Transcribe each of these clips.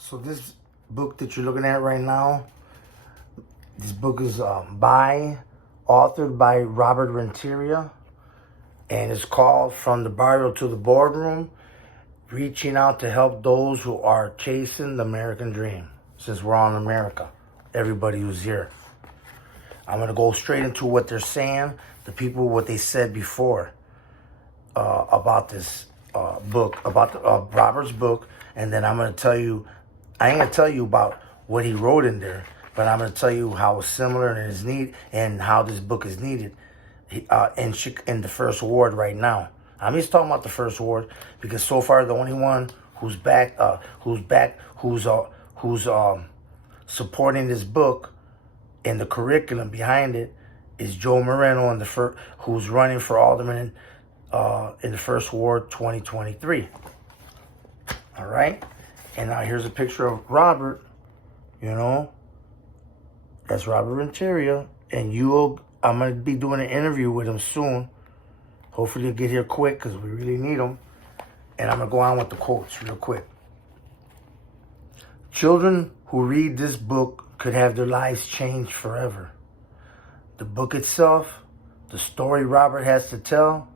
So this book that you're looking at right now, this book is authored by Robert Renteria, and it's called From the Barrio to the Boardroom, reaching out to help those who are chasing the American dream. Since we're on America, everybody who's here. I'm going to go straight into what they're saying, the people, what they said before about this book, about Robert's book, and then I'm going to tell you, I ain't going to tell you about what he wrote in there, but I'm going to tell you how it's similar and is neat, and how this book is needed in the First Ward right now. I'm just talking about the First Ward because so far the only one who's supporting this book and the curriculum behind it is Joe Moreno, who's running for Alderman in the First Ward 2023. All right? And now here's a picture of Robert, that's Robert Renteria. And I'm going to be doing an interview with him soon. Hopefully he'll get here quick because we really need him. And I'm going to go on with the quotes real quick. Children who read this book could have their lives changed forever. The book itself, the story Robert has to tell,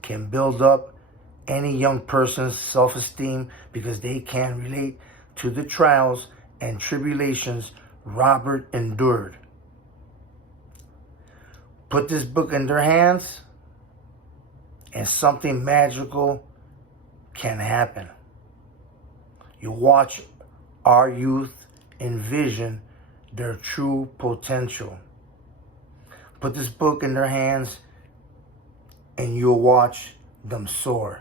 can build up any young person's self-esteem because they can relate to the trials and tribulations Robert endured. Put this book in their hands and something magical can happen. You watch our youth envision their true potential. Put this book in their hands and you'll watch them soar.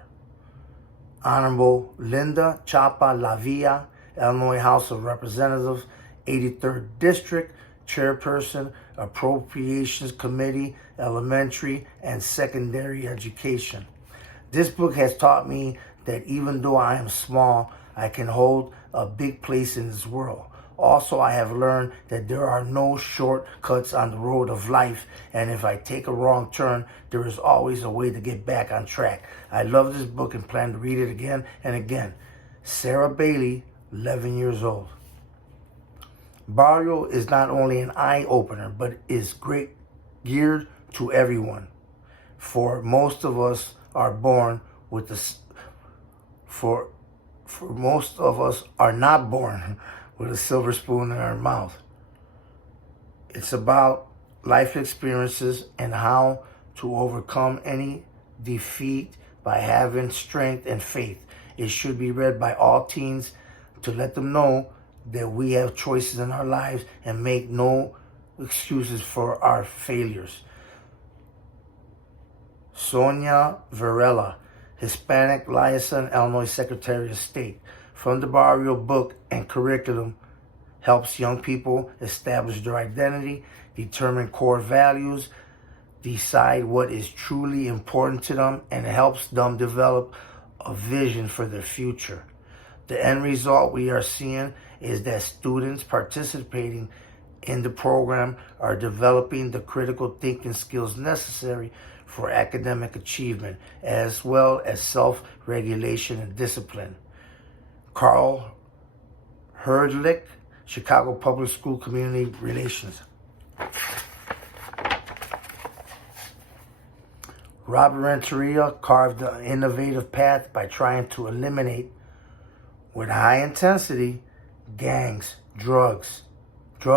Honorable Linda Chapa Lavia, Illinois House of Representatives, 83rd District, Chairperson, Appropriations Committee, Elementary and Secondary Education. This book has taught me that even though I am small, I can hold a big place in this world. Also, I have learned that there are no shortcuts on the road of life, and if I take a wrong turn, there is always a way to get back on track. I love this book and plan to read it again and again. Sarah Bailey, 11 years old. Barrio is not only an eye-opener, but is geared to everyone. For most of us are born with this. For most of us are not born with a silver spoon in our mouth. It's about life experiences and how to overcome any defeat by having strength and faith. It should be read by all teens to let them know that we have choices in our lives and make no excuses for our failures. Sonia Varela, Hispanic Liaison, Illinois Secretary of State. From the Barrio book and curriculum helps young people establish their identity, determine core values, decide what is truly important to them, and helps them develop a vision for their future. The end result we are seeing is that students participating in the program are developing the critical thinking skills necessary for academic achievement, as well as self-regulation and discipline. Carl Herdlick, Chicago Public School Community Relations. Robert Renteria carved an innovative path by trying to eliminate, with high intensity, gangs, drug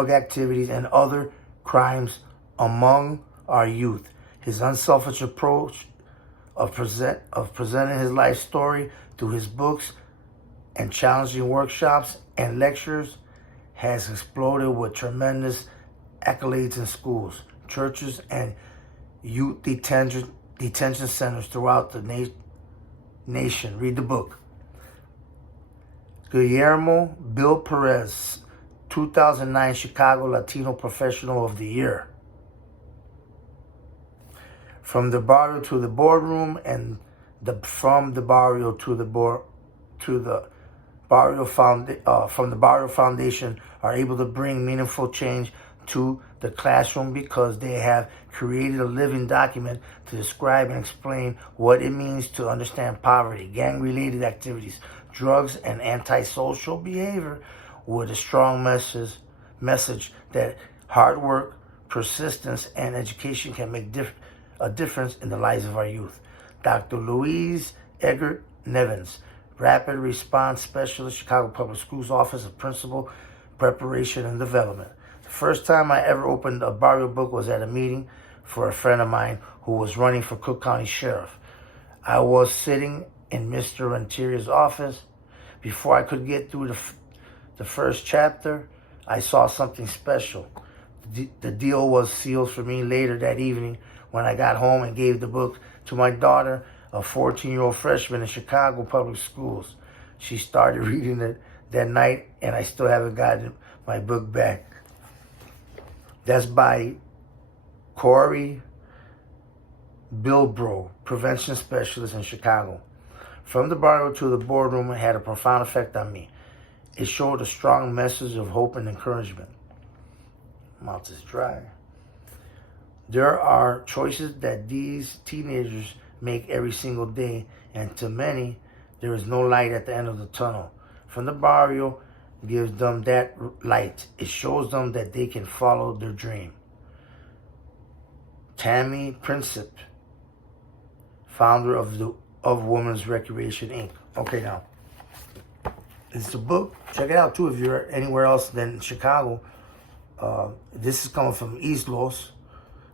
activities, and other crimes among our youth. His unselfish approach of presenting his life story through his books and challenging workshops and lectures has exploded with tremendous accolades in schools, churches, and youth detention centers throughout the nation. Read the book. Guillermo Bill Perez, 2009 Chicago Latino Professional of the Year. From the Barrio to the Boardroom and from the Barrio to the Barrio from the Barrio Foundation are able to bring meaningful change to the classroom because they have created a living document to describe and explain what it means to understand poverty, gang-related activities, drugs, and antisocial behavior with a strong message that hard work, persistence, and education can make a difference in the lives of our youth. Dr. Louise Eggert Nevins, Rapid Response Specialist, Chicago Public Schools Office of Principal Preparation and Development. The first time I ever opened a Barrio book was at a meeting for a friend of mine who was running for Cook County Sheriff. I was sitting in Mr. Renteria's office. Before I could get through the first chapter, I saw something special. The deal was sealed for me later that evening when I got home and gave the book to my daughter, a 14-year-old freshman in Chicago Public Schools. She started reading it that night, and I still haven't gotten my book back. That's by Corey Bilbro, prevention specialist in Chicago. From the Barrio to the boardroom, it had a profound effect on me. It showed a strong message of hope and encouragement. Mouth is dry. There are choices that these teenagers make every single day, and to many, there is no light at the end of the tunnel. From the Barrio gives them that light. It shows them that they can follow their dream. Tammy Princip, founder of Women's Recreation, Inc. Okay, now, it's a book. Check it out, too, if you're anywhere else than Chicago. This is coming from East Los.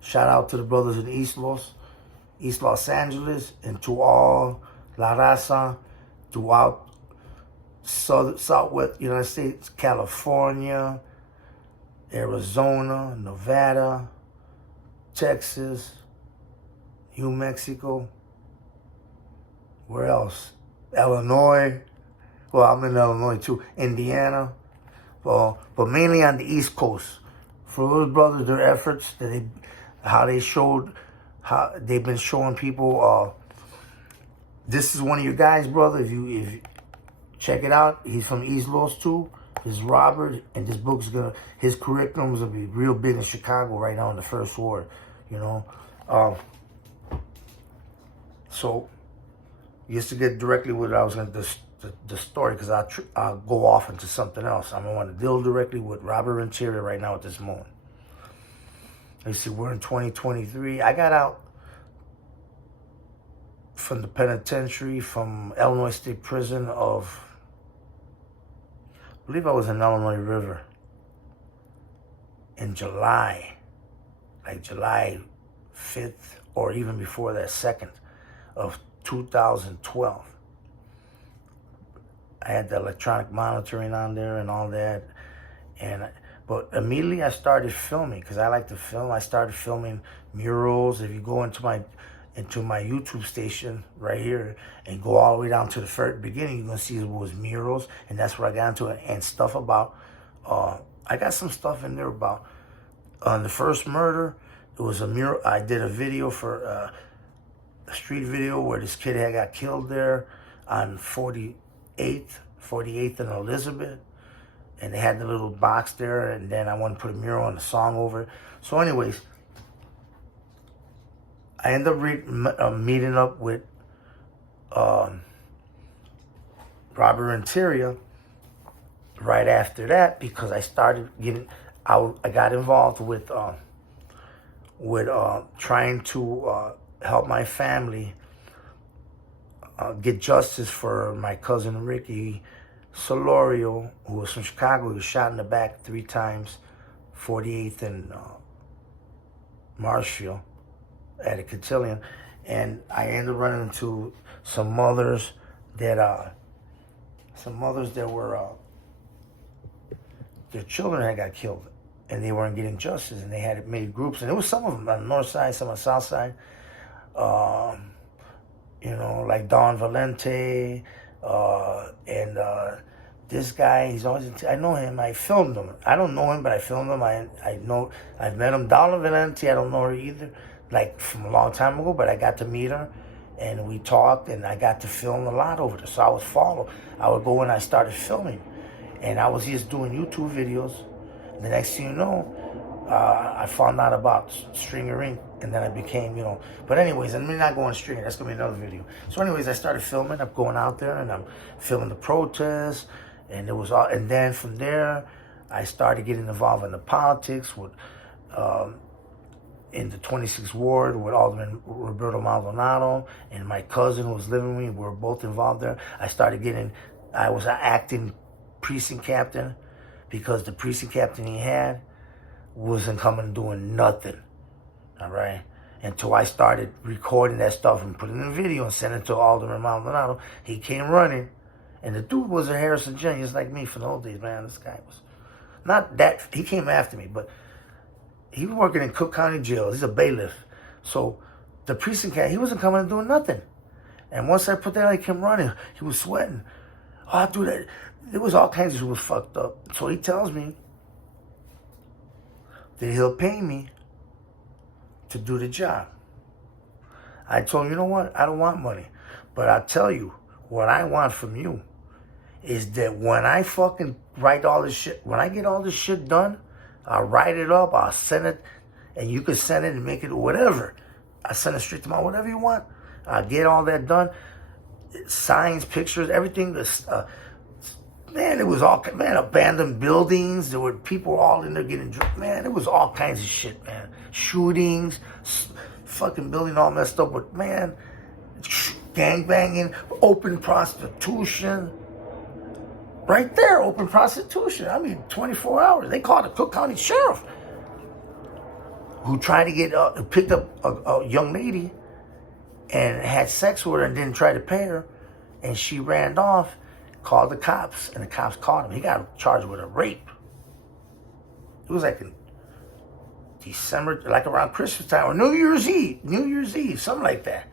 Shout out to the brothers in East Los Angeles, and to all La Raza throughout Southwest United States, California, Arizona, Nevada, Texas, New Mexico, where else? Illinois. Well, I'm in Illinois too. Indiana. Well, but mainly on the East Coast. For those brothers, their efforts, how they've been showing people. This is one of your guys, brother. If you check it out, he's from East Los too. This is Robert, and this book's his curriculum is gonna be real big in Chicago right now in the First Ward. You know, so just to get directly with I was going to the story, because I'll go off into something else. I'm going to want to deal directly with Robert Renteria right now at this moment. Let's see, we're in 2023. I got out from the penitentiary from Illinois State Prison of, I believe I was in Illinois River in July, like July 5th, or even before that, 2nd of 2012. I had the electronic monitoring on there and all that, but immediately I started filming, because I like to film. I started filming murals. If you go into my YouTube station right here and go all the way down to the first beginning, you're gonna see it was murals, and that's where I got into it, and stuff about. I got some stuff in there about the first murder. It was a mural. I did a video for a street video where this kid had got killed there on 48th and Elizabeth, and they had the little box there, and then I wanted to put a mural and a song over it. So anyways, I ended up meeting up with Robert Renteria right after that, because I started getting out. I got involved with trying to help my family get justice for my cousin Ricky Solorio, who was from Chicago. He was shot in the back 3 times, 48th and Marshfield at a cotillion. And I ended up running into some mothers that were their children had got killed, and they weren't getting justice, and they had made groups, and there was some of them on the north side, some on the south side. You know, like Don Valente, and this guy, he's always, I know him, I filmed him. I don't know him, but I filmed him. I've met him. Donna Valente, I don't know her either, like from a long time ago, but I got to meet her, and we talked, and I got to film a lot over there. So I would go and I started filming, and I was just doing YouTube videos. The next thing you know, I found out about Stringer Inc. and then I became, But anyways, I'm not going straight. That's gonna be another video. So anyways, I started filming. I'm going out there and I'm filming the protests, and it was all. And then from there, I started getting involved in the politics with, in the 26th ward with Alderman Roberto Maldonado, and my cousin who was living with me. We were both involved there. I was an acting precinct captain because the precinct captain he had wasn't coming and doing nothing. All right, until I started recording that stuff and putting it in a video and sending it to Alderman Maldonado. He came running, and the dude was a Harrison Jr., just like me from the old days, man. This guy was not that, he came after me, but he was working in Cook County Jail. He's a bailiff. So the precinct captain, he wasn't coming and doing nothing. And once I put that out, he came running. He was sweating. Oh, dude, there was all kinds of shit was fucked up. So he tells me that he'll pay me to do the job. I told him, you know what? I don't want money. But I'll tell you, what I want from you is that when I fucking write all this shit, when I get all this shit done, I'll write it up, I'll send it, and you can send it and make it whatever. I send it straight to my whatever you want. I'll get all that done. Signs, pictures, everything. Man, it was all, man, abandoned buildings. There were people all in there getting drunk. Man, it was all kinds of shit, man. Shootings, fucking building all messed up with, man, gangbanging, open prostitution. Right there, open prostitution. I mean, 24 hours. They called the Cook County Sheriff, who tried to get, picked up a young lady and had sex with her and didn't try to pay her. And she ran off, called the cops, and the cops caught him. He got charged with a rape. It was like in December, like around Christmas time, or New Year's Eve, something like that.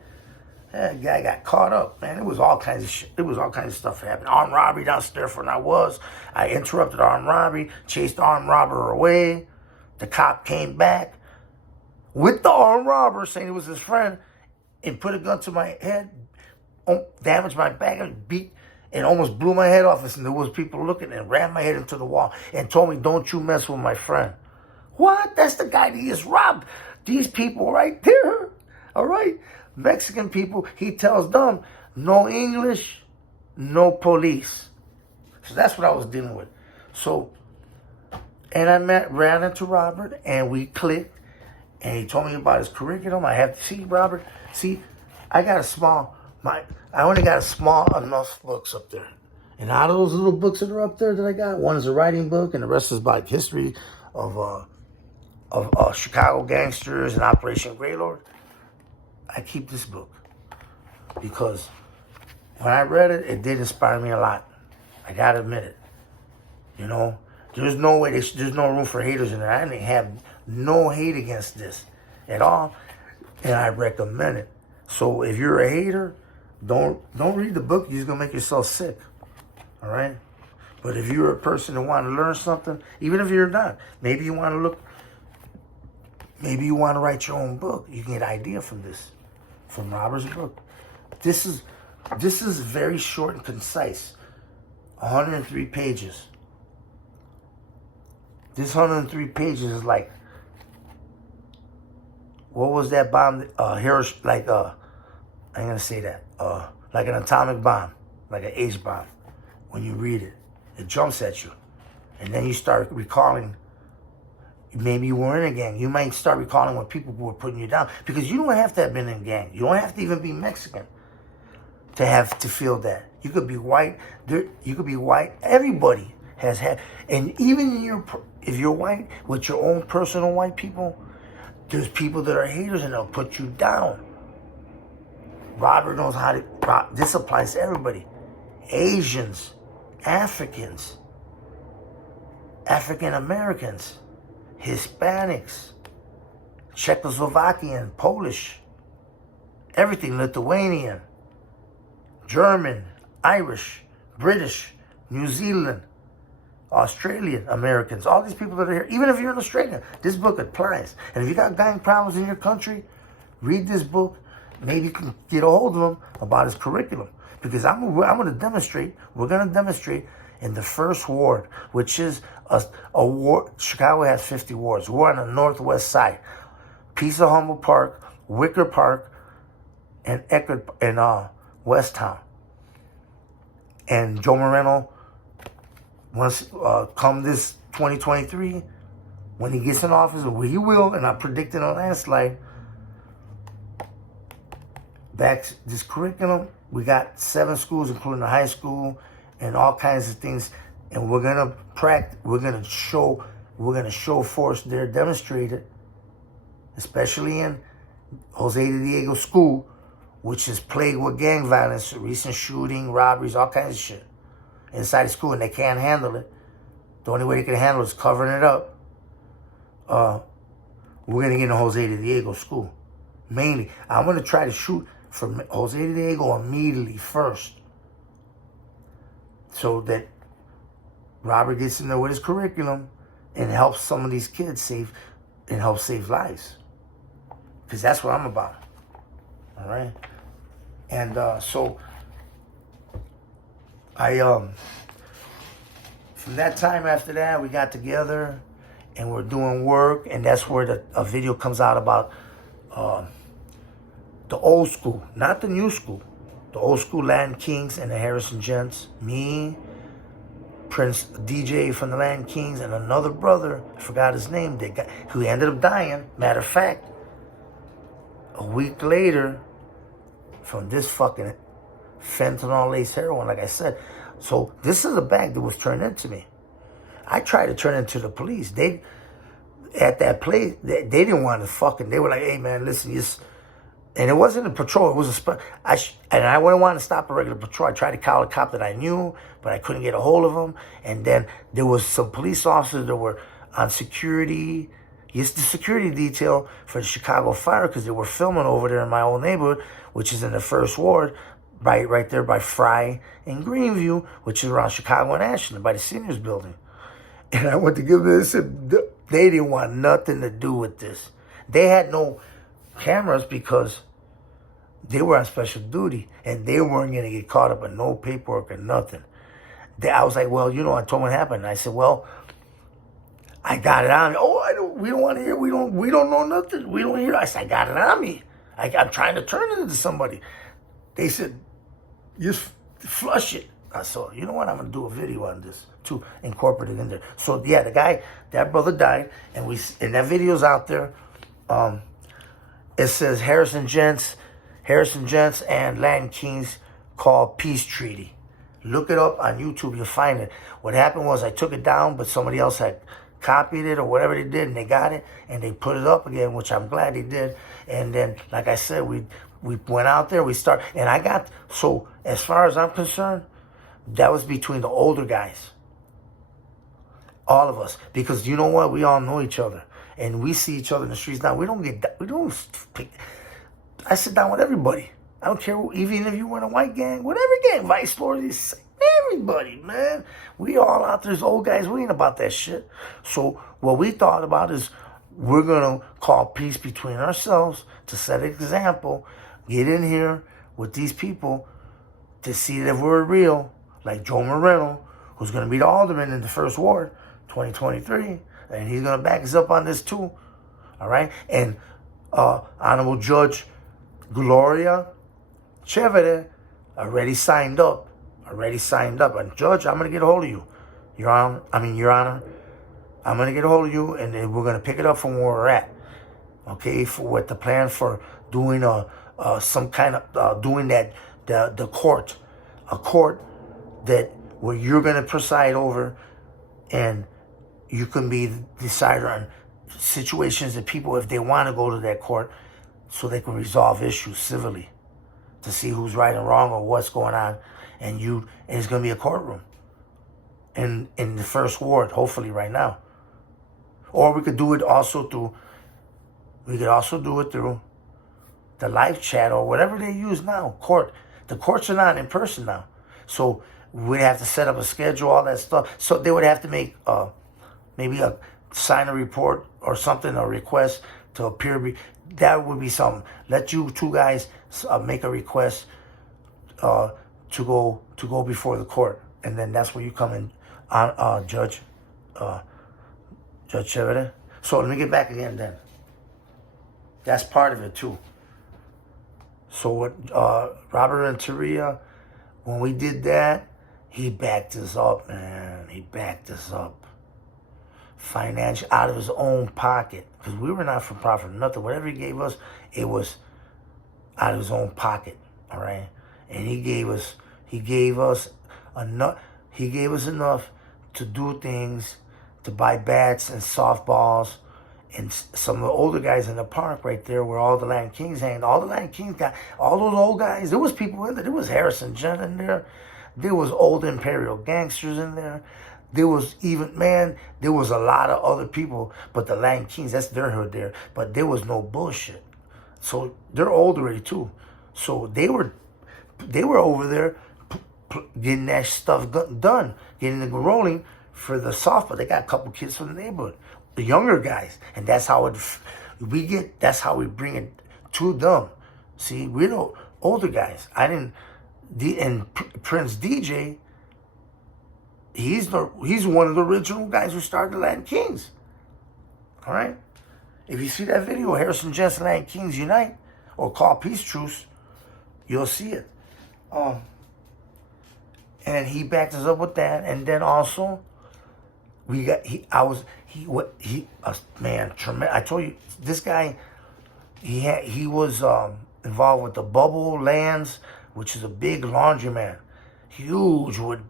That guy got caught up, man. It was all kinds of shit. It was all kinds of stuff happening. Armed robbery downstairs from where I interrupted armed robbery, chased the armed robber away. The cop came back with the armed robber, saying it was his friend, and put a gun to my head, damaged my back, and beat, and almost blew my head off. And there was people looking, and ran my head into the wall and told me, "Don't you mess with my friend." What? That's the guy that he just robbed. These people right there, all right? Mexican people, he tells them, no English, no police. So that's what I was dealing with. So, and I ran into Robert, and we clicked, and he told me about his curriculum. I have to see, Robert, I only got a small enough books up there. And out of those little books that are up there that I got, one is a writing book, and the rest is about history of Chicago gangsters and Operation Greylord. I keep this book because when I read it, it did inspire me a lot. I gotta admit it. There's no way, there's no room for haters in there. I didn't have no hate against this at all, and I recommend it. So if you're a hater, don't read the book. You're just gonna make yourself sick. All right. But if you're a person that want to learn something, even if you're not, maybe you want to write your own book. You can get an idea from this, from Robert's book. This is very short and concise. 103 pages. This 103 pages is like, what was that bomb? I'm gonna say that. Like an atomic bomb, like an H bomb. When you read it, it jumps at you, and then you start recalling. Maybe you were in a gang. You might start recalling when people were putting you down, because you don't have to have been in a gang. You don't have to even be Mexican to have to feel that. You could be white. You could be white. Everybody has had, and even if you're white with your own personal white people, there's people that are haters and they'll put you down. Robert knows how to. This applies to everybody: Asians, Africans, African Americans, Hispanics, Czechoslovakian, Polish, everything, Lithuanian, German, Irish, British, New Zealand, Australian Americans, all these people that are here, even if you're in Australia, this book applies. And if you got gang problems in your country, read this book. Maybe you can get a hold of him about his curriculum. Because we're going to demonstrate in the first ward, which is a ward. Chicago has 50 wards. We're on the northwest side. Piece of Humble Park, Wicker Park, and Eckerd in West Town. And Joe Moreno, once come this 2023, when he gets in office, or he will, and I'm predicting a landslide, back this curriculum, we got 7 schools, including the high school, and all kinds of things. And we're gonna practice. We're gonna show force there, demonstrate it, especially in Jose de Diego School, which is plagued with gang violence, recent shooting, robberies, all kinds of shit inside the school, and they can't handle it. The only way they can handle it is covering it up. We're gonna get in Jose de Diego School. Mainly, I'm gonna try to shoot for Jose de Diego immediately first, so that Robert gets in there with his curriculum and helps some of these kids save lives. Because that's what I'm about. All right? And so I from that time after that, we got together and we're doing work, and that's where a video comes out about the old school, not the new school. The old school Latin Kings and the Harrison Gents. Me, Prince DJ from the Latin Kings, and another brother, I forgot his name, who ended up dying. Matter of fact, a week later, from this fucking fentanyl-laced heroin, like I said. So this is a bag that was turned into me. I tried to turn it into the police. At that place, they didn't want to fucking, they were like, hey man, listen, and it wasn't a patrol, it was and I wouldn't want to stop a regular patrol. I tried to call a cop that I knew, but I couldn't get a hold of him. And then there was some police officers that were on security, the security detail for the Chicago Fire, because they were filming over there in my old neighborhood, which is in the 1st Ward, right there by Fry and Greenview, which is around Chicago and Ashland, by the seniors building. And I went to give them this, and they didn't want nothing to do with this. They had no cameras because they were on special duty, and they weren't going to get caught up in no paperwork or nothing. I was like, well, I told them what happened. And I said, well, I got it on me. Oh, we don't want to hear. We don't know nothing. We don't hear. I said, I got it on me. I'm trying to turn it into somebody. They said, just flush it. I said, you know what? I'm going to do a video on this to incorporate it in there. So, yeah, that brother died, and that video's out there. It says Harrison Gents and Latin Kings called Peace Treaty. Look it up on YouTube, you'll find it. What happened was I took it down, but somebody else had copied it or whatever they did, and they got it, and they put it up again, which I'm glad they did. And then, like I said, we went out there, and so as far as I'm concerned, that was between the older guys. All of us. Because you know what? We all know each other. And we see each other in the streets now. I sit down with everybody. I don't care, even if you were in a white gang, whatever gang, Vice Lords, everybody, man. We all out there as old guys. We ain't about that shit. So what we thought about is we're going to call peace between ourselves to set an example, get in here with these people to see that we're real, like Joe Moreno, who's going to be the Alderman in the 1st Ward, 2023, and he's going to back us up on this too, all right? And Honorable Judge Gloria Chevere already signed up. And Judge, I'm going to get a hold of you. Your Honor, I'm going to get a hold of you, and then we're going to pick it up from where we're at, okay, with the plan for doing some kind of, doing that, the court, a court that where you're going to preside over, and you can be the decider on situations that people, if they want to go to that court, so they can resolve issues civilly, to see who's right and wrong or what's going on, and it's going to be a courtroom in the 1st Ward, hopefully right now. Or we could do it also through the live chat or whatever they use now. The courts are not in person now, so we'd have to set up a schedule, all that stuff. So they would have to make maybe sign a report or something, a request to appear. That would be something. Let you two guys make a request to go before the court, and then that's where you come in, Judge Chevere. So let me get back again then. That's part of it too. So what Robert Renteria, when we did that, he backed us up, man. He backed us up. Financial, out of his own pocket. Because we were not for profit, nothing. Whatever he gave us, it was out of his own pocket. All right? And he gave us enough to do things, to buy bats and softballs. And some of the older guys in the park right there where all the Latin Kings hang. All the Latin Kings got, all those old guys, there was people in there. There was Harrison Jen in there. There was old Imperial gangsters in there. There was even, man, there was a lot of other people. But the Latin Kings, that's their hood there. But there was no bullshit. So they're old already too. So they were over there getting that stuff done. Getting it rolling for the softball. They got a couple kids from the neighborhood. The younger guys, and that's how that's how we bring it to them. See, we're the older guys. And Prince DJ, he's one of the original guys who started the Latin Kings. All right? If you see that video, Harrison Jensen, Latin Kings Unite, or Call Peace Truce, you'll see it. And he backed us up with that, and then also man, tremendous. I told you, this guy, he was involved with the Bubble Lands, which is a big laundromat, huge, with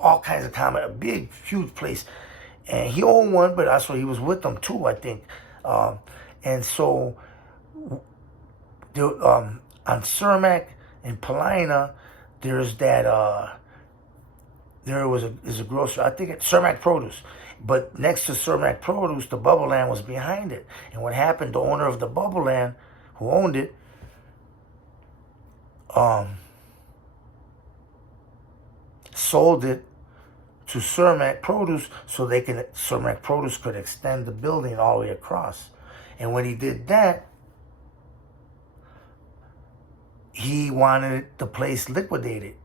all kinds of comment, a big, huge place. And he owned one, but also he was with them too, I think. And so, on Cermak and Paulina, there's that, there's a grocery, I think it's Cermak Produce. But next to Cermak Produce, the Bubble Land was behind it. And what happened, the owner of the Bubble Land, who owned it, sold it to Cermak Produce so Cermak Produce could extend the building all the way across. And when he did that, he wanted the place liquidated.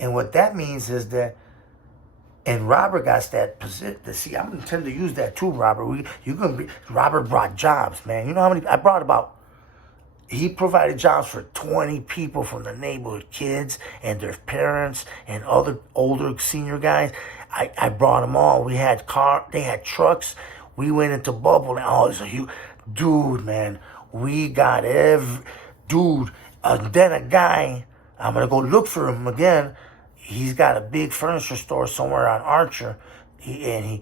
And what that means is that, and Robert got that position. See, I'm intending to use that too, Robert. Robert brought jobs, man. You know how many? I brought about. He provided jobs for 20 people from the neighborhood, kids and their parents and other older senior guys. I brought them all. We had they had trucks. We went into Bubble and it's a huge dude, man. We got dude. Then a guy. I'm gonna go look for him again. He's got a big furniture store somewhere on Archer. He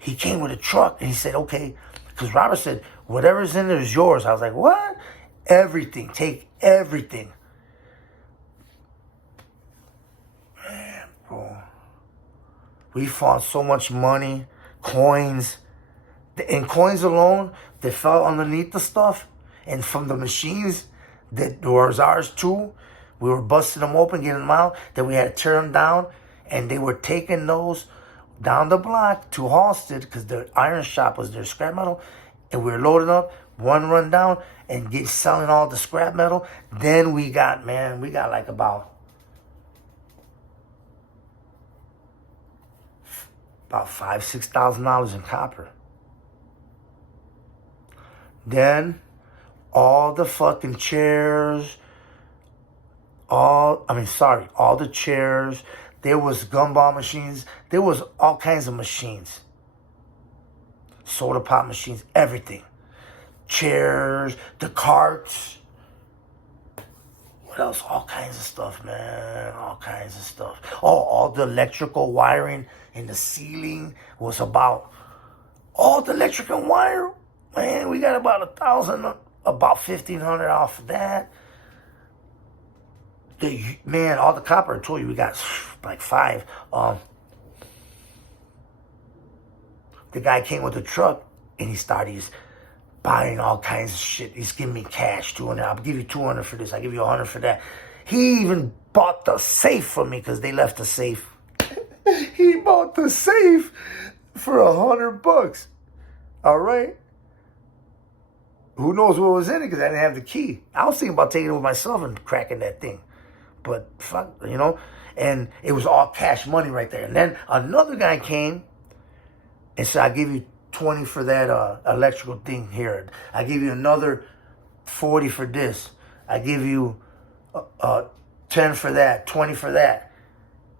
came with a truck and he said, okay, because Robert said, whatever's in there is yours. I was like, what? Everything. Take everything. Man, bro. We found so much money, coins. And coins alone that fell underneath the stuff. And from the machines that was ours too. We were busting them open, getting them out. Then we had to tear them down. And they were taking those down the block to Halstead because the iron shop was their scrap metal. And we were loading up, one run down, and selling all the scrap metal. Then we got like about $5,000-$6,000 in copper. Then all the fucking chairs, all the chairs. There was gumball machines. There was all kinds of machines. Soda pop machines, everything. Chairs, the carts. What else? All kinds of stuff, man. All kinds of stuff. Oh, all the electrical wiring in the ceiling was about... All the electrical wire, man, we got about $1,500 off of that. All the copper, I told you, we got like 5. The guy came with a truck and he's buying all kinds of shit. He's giving me cash, $200. I'll give you $200 for this. I'll give you $100 for that. He even bought the safe for me because they left the safe. He bought the safe for $100. All right. Who knows what was in it because I didn't have the key. I was thinking about taking it with myself and cracking that thing. But fuck, and it was all cash money right there. And then another guy came and said, I'll give you 20 for that electrical thing here. I give you another 40 for this. I give you 10 for that, 20 for that.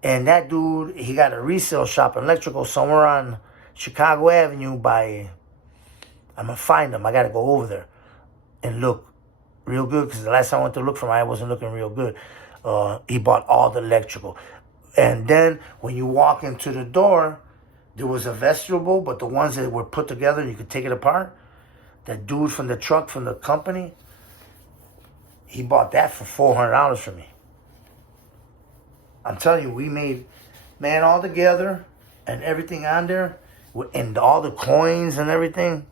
And that dude, he got a resale shop, electrical, somewhere on Chicago Avenue by, I'm going to find him. I got to go over there and look real good, because the last time I went to look for him, I wasn't looking real good. He bought all the electrical. And then when you walk into the door, there was a vestibule, but the ones that were put together, you could take it apart. That dude from the truck, from the company, he bought that for $400 for me. I'm telling you, we made, man, all together and everything on there, and all the coins and everything.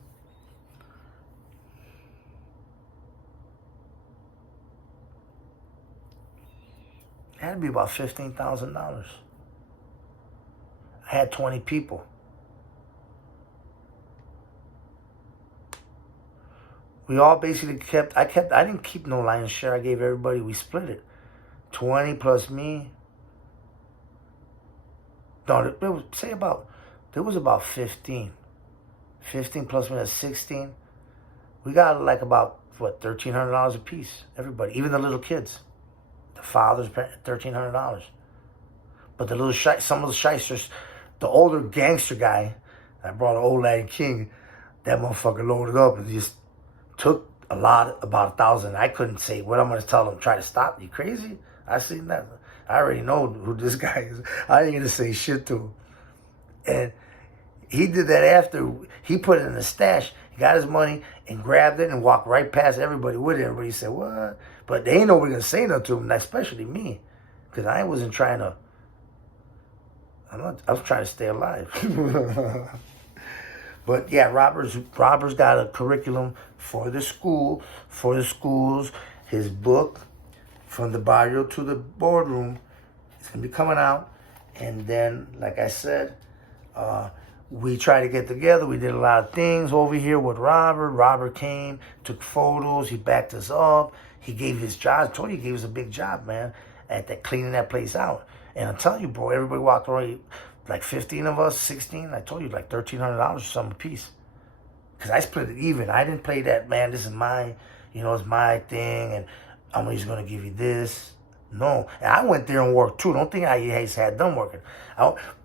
It had to be about $15,000. I had 20 people. We all basically I didn't keep no lion's share. I gave everybody, we split it. 20 plus me. No, there was about 15. 15 plus me, that's 16. We got like about, what, $1,300 a piece, everybody, even the little kids. The fathers, $1,300. But the little some of the shysters, the older gangster guy, I brought an old Latin King, that motherfucker loaded up and just took a lot, about 1,000. I couldn't say what I'm going to tell them, try to stop. You crazy? I seen that. I already know who this guy is. I ain't going to say shit to him. And he did that after. He put it in the stash. He got his money and grabbed it and walked right past everybody with it. Everybody said, what? But they ain't nobody going to say nothing to him, especially me. Because I wasn't trying to, I was trying to stay alive. But yeah, Robert's got a curriculum for the school, for the schools. His book, From the Barrio to the Boardroom, it's going to be coming out. And then, like I said, we tried to get together. We did a lot of things over here with Robert. Robert came, took photos. He backed us up. He gave his job. I told you he gave us a big job, man, at that, cleaning that place out. And I'm telling you, bro, everybody walked around, like 15 of us, 16. I told you, like $1,300 or something a piece. Because I split it even. I didn't play that, man, this is my, it's my thing, and I'm just going to give you this. No. And I went there and worked, too. Don't think I just had them working.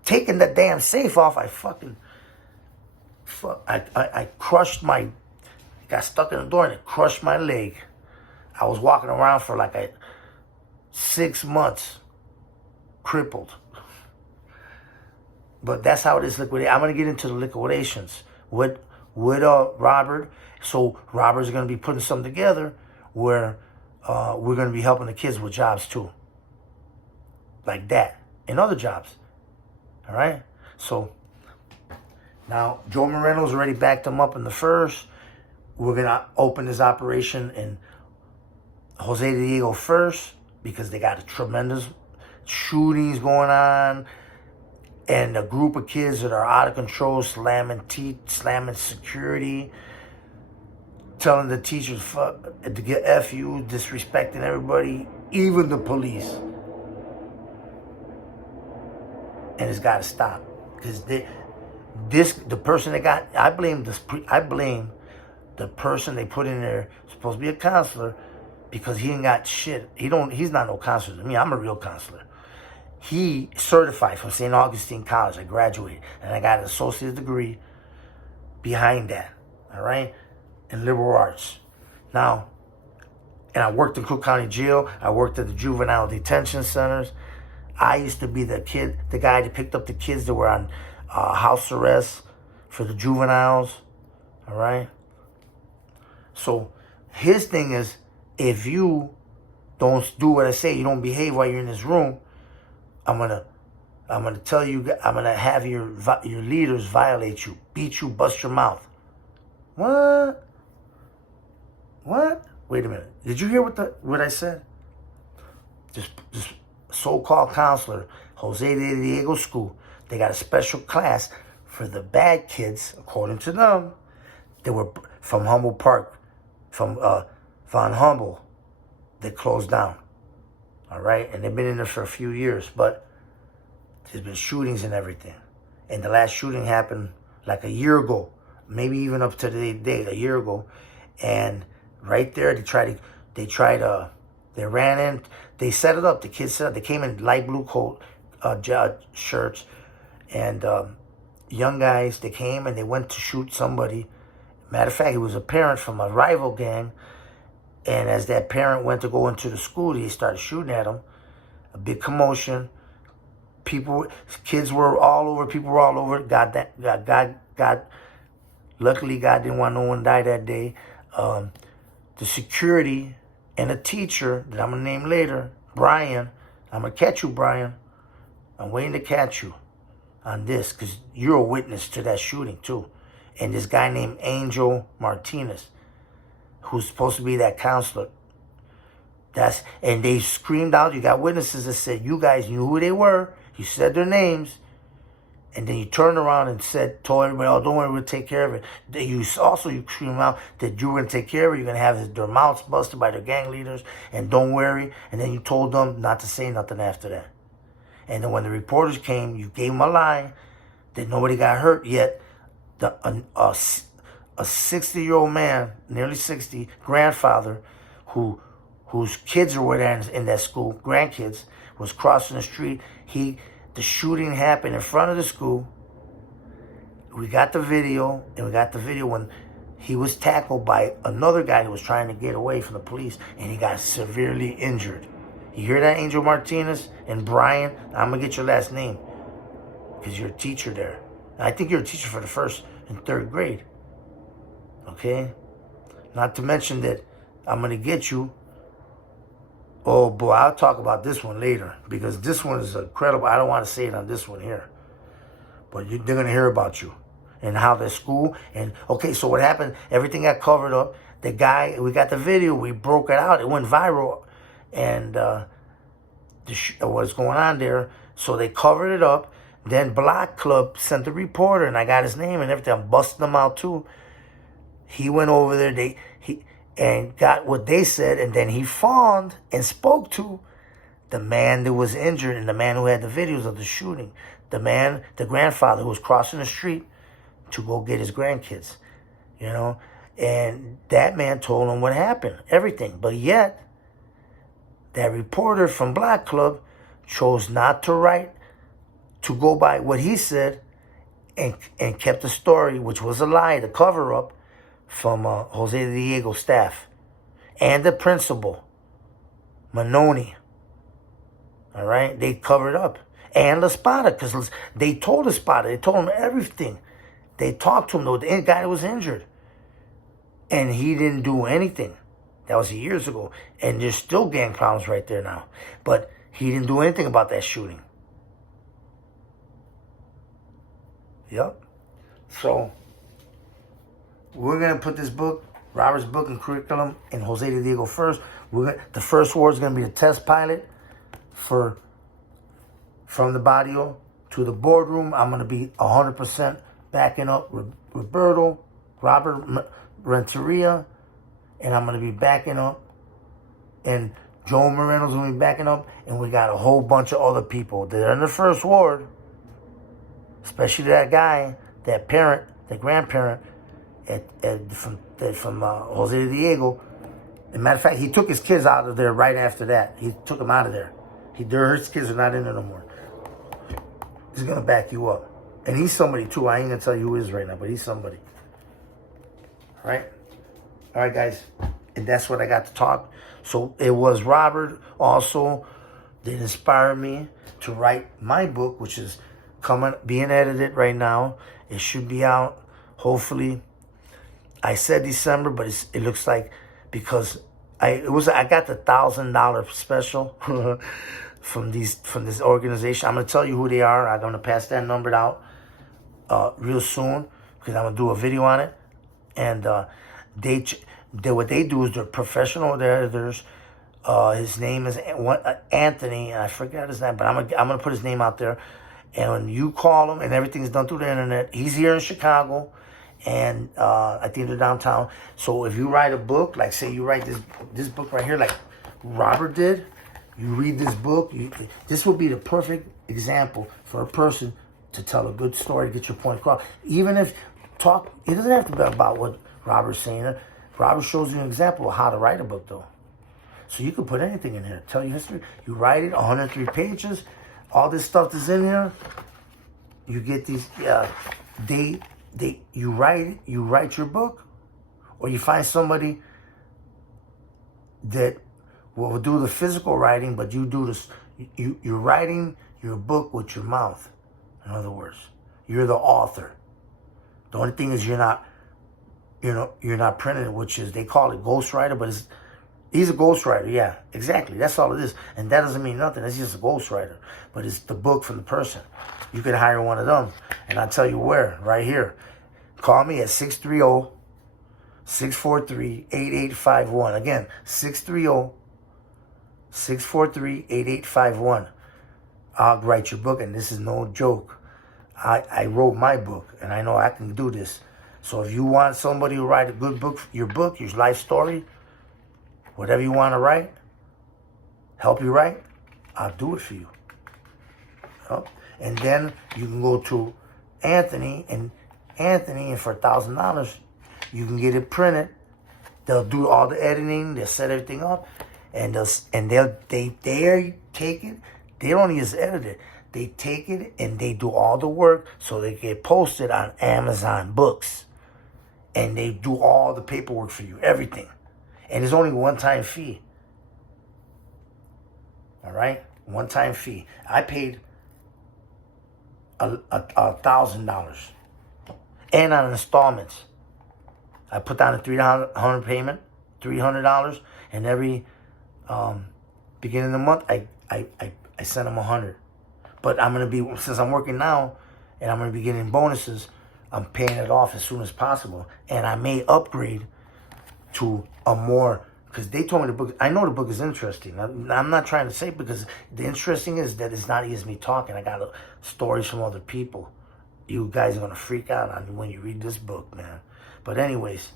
Taking the damn safe off, I crushed got stuck in the door and it crushed my leg. I was walking around for like 6 months, crippled. But that's how it is liquidated. I'm going to get into the liquidations with Robert. So Robert's going to be putting something together where we're going to be helping the kids with jobs too. Like that. And other jobs. All right? So now Joe Moreno's already backed them up in the first. We're going to open this operation in Jose de Diego first because they got a tremendous shootings going on. And a group of kids that are out of control, slamming security, telling the teachers to get F you, disrespecting everybody, even the police. And it's got to stop. Because the person they got, I blame the person they put in there, supposed to be a counselor, because he ain't got shit. He's not no counselor to me. I'm a real counselor. He certified from St. Augustine College. I graduated, and I got an associate's degree behind that, all right, in liberal arts. Now, and I worked in Cook County Jail. I worked at the juvenile detention centers. I used to be the guy that picked up the kids that were on house arrest for the juveniles, all right? So his thing is, if you don't do what I say, you don't behave while you're in this room, I'm gonna tell you, I'm gonna have your leaders violate you, beat you, bust your mouth. What? Wait a minute. Did you hear what I said? This so-called counselor, Jose de Diego School, they got a special class for the bad kids, according to them. They were from Humboldt Park, from Von Humboldt. They closed down. All right? And they've been in there for a few years, but there's been shootings and everything. And the last shooting happened like a year ago maybe even up to the day, a year ago. And right there, they ran in, they set it up. The kids set it up. They came in light blue coat, shirts, and young guys. They came and they went to shoot somebody. Matter of fact, it was a parent from a rival gang. And as that parent went to go into the school, they started shooting at him. A big commotion. Kids were all over. People were all over. Luckily, God didn't want no one to die that day. The security and a teacher that I'm going to name later, Brian. I'm going to catch you, Brian. I'm waiting to catch you on this because you're a witness to that shooting, too. And this guy named Angel Martinez, who's supposed to be that counselor. And they screamed out. You got witnesses that said you guys knew who they were. You said their names. And then you turned around and told everybody, oh, don't worry, we'll take care of it. You screamed out that you were going to take care of it. You're going to have their mouths busted by their gang leaders. And don't worry. And then you told them not to say nothing after that. And then when the reporters came, you gave them a lie that nobody got hurt yet. A 60-year-old man, nearly 60, grandfather, whose kids were there in that school, grandkids, was crossing the street. The shooting happened in front of the school. We got the video, and we got the video when he was tackled by another guy who was trying to get away from the police, and he got severely injured. You hear that, Angel Martinez and Brian? I'm going to get your last name because you're a teacher there. And I think you're a teacher for the 1st and 3rd grade. Okay? Not to mention that I'm going to get you. Oh, boy, I'll talk about this one later because this one is incredible. I don't want to say it on this one here. But they're going to hear about you and how the school. And, okay, so what happened, everything got covered up. The guy, we got the video. We broke it out. It went viral. And what's going on there. So they covered it up. Then Block Club sent the reporter, and I got his name and everything. I'm busting him out, too. He went over there. And got what they said, and then he phoned and spoke to the man that was injured and the man who had the videos of the shooting. The grandfather who was crossing the street to go get his grandkids, And that man told him what happened, everything. But yet, that reporter from Black Club chose not to go by what he said and kept the story, which was a lie, the cover-up, from Jose Diego's staff and the principal, Manoni. All right? They covered up. And La Spada, because they told La Spada, they told him everything. They talked to him, though, the guy that was injured. And he didn't do anything. That was years ago. And there's still gang problems right there now. But he didn't do anything about that shooting. Yep. So we're going to put this book, Robert's book and curriculum, in Jose de Diego first. The first word is going to be the test pilot from the Barrio to the boardroom. I'm going to be 100% backing up Robert Renteria, and I'm going to be backing up, and Joe Moreno's going to be backing up, and we got a whole bunch of other people that are in the first ward, especially that guy, that parent, that grandparent, from Jose de Diego. As a matter of fact, he took his kids out of there right after that. He took them out of there. His kids are not in there no more. He's going to back you up. And he's somebody, too. I ain't going to tell you who he is right now, but he's somebody. All right? All right, guys. And that's what I got to talk. So it was Robert also that inspired me to write my book, which is being edited right now. It should be out, hopefully. I said December, but it looks like because I got the $1,000 special from this organization. I'm gonna tell you who they are. I'm gonna pass that number out real soon because I'm gonna do a video on it. And what they do is they're professional editors. His name is Anthony, and I forgot his name, but I'm gonna put his name out there. And when you call him, and everything's done through the internet, he's here in Chicago. And I think they're downtown. So if you write a book, like say you write this book right here, like Robert did, you read this book, this will be the perfect example for a person to tell a good story, to get your point across. Even if talk. It doesn't have to be about what Robert's saying. Robert shows you an example of how to write a book, though. So you can put anything in here. Tell your history. You write it, 103 pages. All this stuff that's in here. You get these. You write your book, or you find somebody that will do the physical writing, but you do this. You're writing your book with your mouth. In other words, you're the author. The only thing is you're not printing it, which is, they call it ghostwriter, but he's a ghostwriter. Yeah, exactly. That's all it is. And that doesn't mean nothing. It's just a ghostwriter. But it's the book from the person. You can hire one of them. And I'll tell you where, right here. Call me at 630-643-8851. Again, 630-643-8851. I'll write your book, and this is no joke. I wrote my book, and I know I can do this. So if you want somebody to write a good book, your life story, whatever you want to write, help you write, I'll do it for you. And then you can go to Anthony, and for $1,000, you can get it printed. They'll do all the editing, they'll set everything up, and they'll take it. They don't just edit it. They take it and they do all the work, so they get posted on Amazon Books. And they do all the paperwork for you, everything. And it's only a one-time fee. All right? One-time fee. I paid $1,000. And on installments. I put down a $300 payment, $300. And every beginning of the month, I send them $100. But I'm going to be, since I'm working now, and I'm going to be getting bonuses, I'm paying it off as soon as possible. And I may upgrade to a more, because they told me the book, I know the book is interesting. I'm not trying to say, because the interesting is that it's not just me talking. I got stories from other people. You guys are going to freak out on when you read this book, man. But anyways,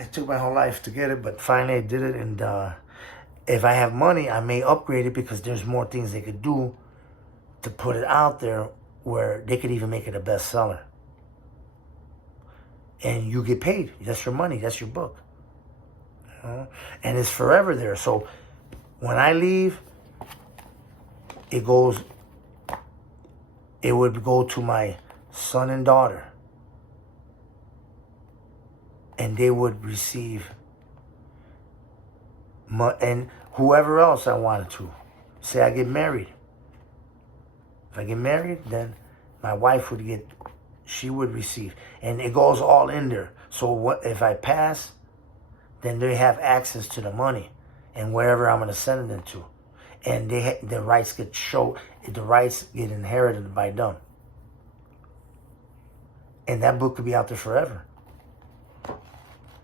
it took my whole life to get it, but finally I did it. And if I have money, I may upgrade it, because there's more things they could do to put it out there where they could even make it a bestseller. And you get paid. That's your money. That's your book. And it's forever there. So when I leave, it would go to my son and daughter. And they would receive, and whoever else I wanted to. Say I get married. If I get married, then my wife she would receive. And it goes all in there. So what if I pass, then they have access to the money and wherever I'm going to send them to. And the rights get inherited by them. And that book could be out there forever.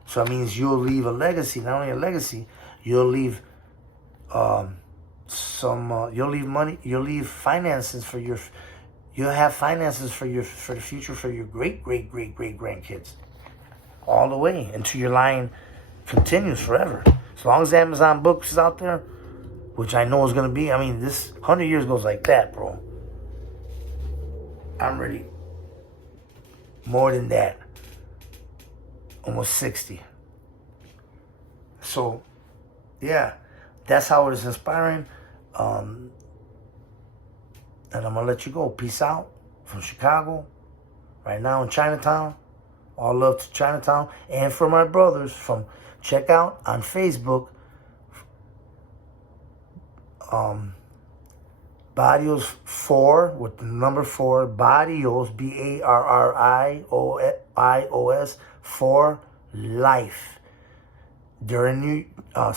So it means you'll leave a legacy, not only a legacy, you'll leave you'll leave money, you'll leave finances for you'll have finances for the future for your great grandkids. All the way until your line continues forever. As long as Amazon Books is out there, which I know is going to be, I mean, this 100 years goes like that, bro. I'm ready. More than that. Almost 60. So, yeah, that's how it is inspiring. And I'm going to let you go. Peace out from Chicago. Right now in Chinatown. All love to Chinatown. And for my brothers, check out on Facebook, Barrios 4 with the number 4. Barrios, Barrios 4 Life. They're in I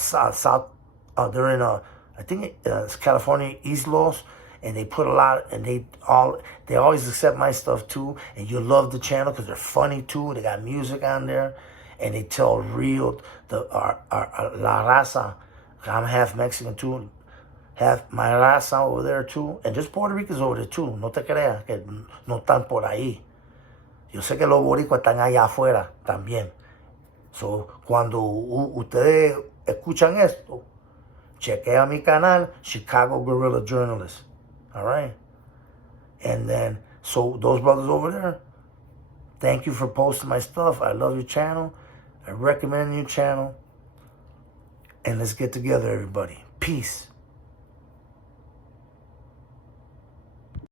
think it's California, East Los, and they put a lot, and they always accept my stuff too, and you'll love the channel because they're funny too. They got music on there, and they tell real, La Raza. I'm half Mexican too, half my Raza over there too, and there's Puerto Ricans over there too. No te creas que no están por ahí. Yo sé que los boricuas están allá afuera también. So, cuando ustedes escuchan esto, chequea mi canal, Chicago Guerrilla Journalist. All right? And then, so those brothers over there, Thank you for posting my stuff. I love your channel. I recommend your channel. And let's get together, everybody. Peace.